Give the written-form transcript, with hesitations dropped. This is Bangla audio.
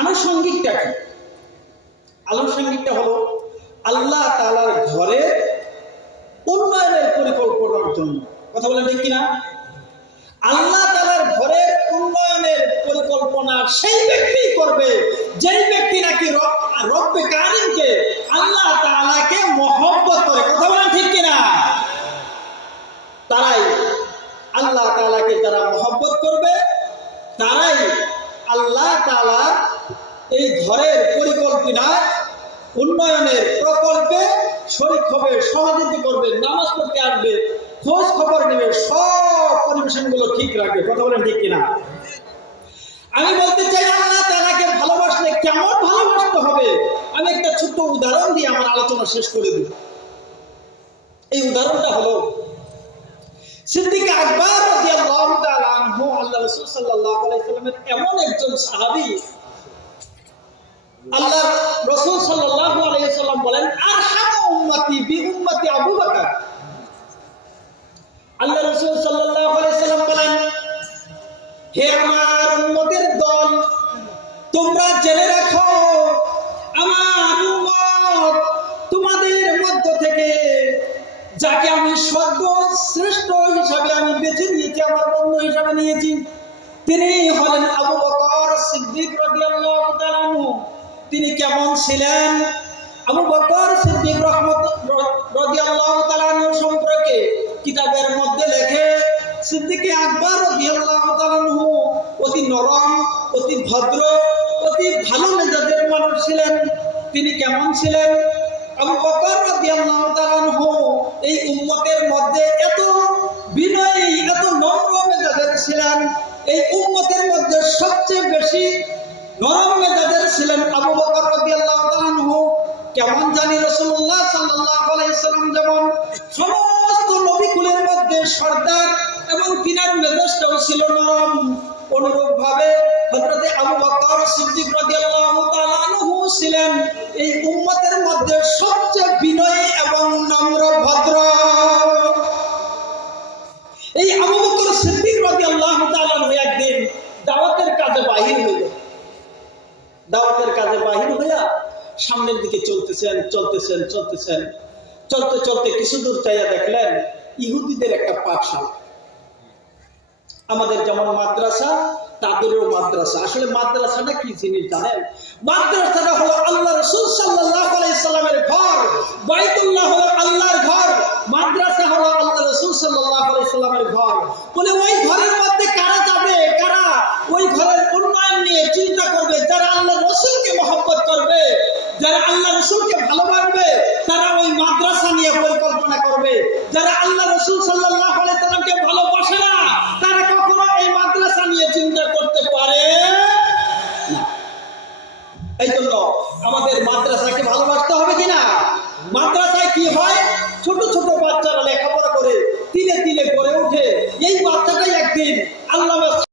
আনুষঙ্গিকটা কি? আনুষঙ্গিকটা হলো আল্লাহ তাআলার ঘরে উন্নয়নের পরিকল্পনার জন্য। কথা বলেন ঠিক কিনা? আল্লাহ তাআলার ঘরের উন্নয়নের পরিকল্পনা সেই ব্যক্তি করবে যেই ব্যক্তি নাকি রব্বে কারিমকে আল্লাহ তাআলাকে মহব্বত করে। কথা বলেন ঠিক কিনা? তারাই আল্লাহ তাআলাকে যারা মহব্বত করবে তারাই আল্লাহ তাআলা এই ঘরের পরিকল্পনা উন্নয়নের প্রকল্পে শরীক হবে, সহযোগিতা করবে, নামাজ পড়তে আসবে, খোঁজ খবর নেবে, সব পরিবেশনগুলো ঠিক রাখবে। কথা বলেন ঠিক কিনা? আমি বলতে চাই আল্লাহ তাআলাকে ভালোবাসলে কেমন ভালোবাসতে হবে আমি একটা ছোট্ট উদাহরণ দিয়ে আমার আলোচনা শেষ করে দিই। এই উদাহরণটা হলো সিদ্দিক আকবর রাদিয়াল্লাহু তাআলা আনহু, আল্লাহ রাসূল সাল্লাল্লাহু আলাইহি ওয়াসাল্লামের এমন একজন সাহাবী। আল্লাহ রাসূল সাল্লাল্লাহু আলাইহি ওয়াসাল্লাম বলেন আরহামু উম্মতি বি উম্মতি আবু বকর। আল্লাহ রাসূল সাল্লাল্লাহু আলাইহি ওয়াসাল্লাম বলেন হে আমার উম্মতের দল, তোমরা জেনে রাখো আমার উম্মত তোমাদের মধ্য থেকে যাকে আমি সর্বশ্রেষ্ঠ হিসাবে আমি বেছে নিয়েছি, আমার বন্ধু হিসাবে নিয়েছি, তিনি হলেন আবু বকর সিদ্দিক রাদিয়াল্লাহু তাআলা আনহু। তিনি কেমন ছিলেন? আবু বকর সিদ্দিক রাদিয়াল্লাহু তাআলা আনহু সম্পর্কে কিতাবের মধ্যে লেখে সিদ্দিক আকবর রাদিয়াল্লাহু তাআলা আনহু অতি নরম, অতি ভদ্র, অতি ভালো মেজাজের মানুষ ছিলেন। তিনি কেমন ছিলেন? আবু বকর রাদিয়াল্লাহু তাআলা আনহু এই উম্মতের মধ্যে এত বিনয়ী, এত নম্র মেজাজের ছিলেন। এই উম্মতের মধ্যে সবচেয়ে বেশি নরম মেজাজের ছিলেন আবু বকর রাদিয়াল্লাহু তাআলা আনহু। কেমন জানি রাসূলুল্লাহ সাল্লাল্লাহু আলাইহি ওয়াসাল্লাম যেমন সমস্ত নবীকুলের মধ্যে সর্দার এবং তিনার মেজাজটাও ছিল নরম, অনুরূপভাবে হযরতে আবু বকর সিদ্দিক রাদিয়াল্লাহু তাআলা আনহু ছিলেন এই উম্মতের মধ্যে সবচেয়ে বিনয়ী এবং নম্র ভদ্র। এই আবু বকর সিদ্দিক রাদিয়াল্লাহু তাআলা আনহু একদিন দাওয়াতের কাজে বাহির হইলেন। দাওয়াতের কাজে বাহির হইয়া সামনের দিকে চলতেছেন চলতে চলতে কিছু দূর যাইয়া দেখলেন ইহুদিদের একটা পাঠশালা। আমাদের যেমন মাদ্রাসা তাদেরও মাদ্রাসা। আসলে মাদ্রাসাটা কি জিনিস জানেন? মাদ্রাসাটা হলো আল্লাহ রাসূল সাল্লাল্লাহু আলাইহি সাল্লামের ঘর, বাইতুল্লাহ হলো আল্লাহর ঘর, মাদ্রাসা হলো আল্লাহ রাসূল সাল্লাল্লাহু আলাইহি সাল্লামের ঘর। বলে ওই ঘরের মধ্যে কারা যাবে, কারা ওই ঘরের উন্নয়ন নিয়ে চিন্তা করবে, যারা আল্লাহ রাসূলকে মহব্বত করবে, যারা আল্লাহ রাসূলকে ভালোবাসবে, তারা ওই মাদ্রাসা নিয়ে পরিকল্পনা করবে। যারা আল্লাহ রাসূল সাল্লাল্লাহু আলাইহি সাল্লামকে ভালোবাসে না তারা কখনো এই মাদ্রাসা নিয়ে চিন্তা করতে পারে না। এই জন্য আমাদের মাদ্রাসাকে ভালোবাসতে হবে কিনা? মাদ্রাসায় কি হয়?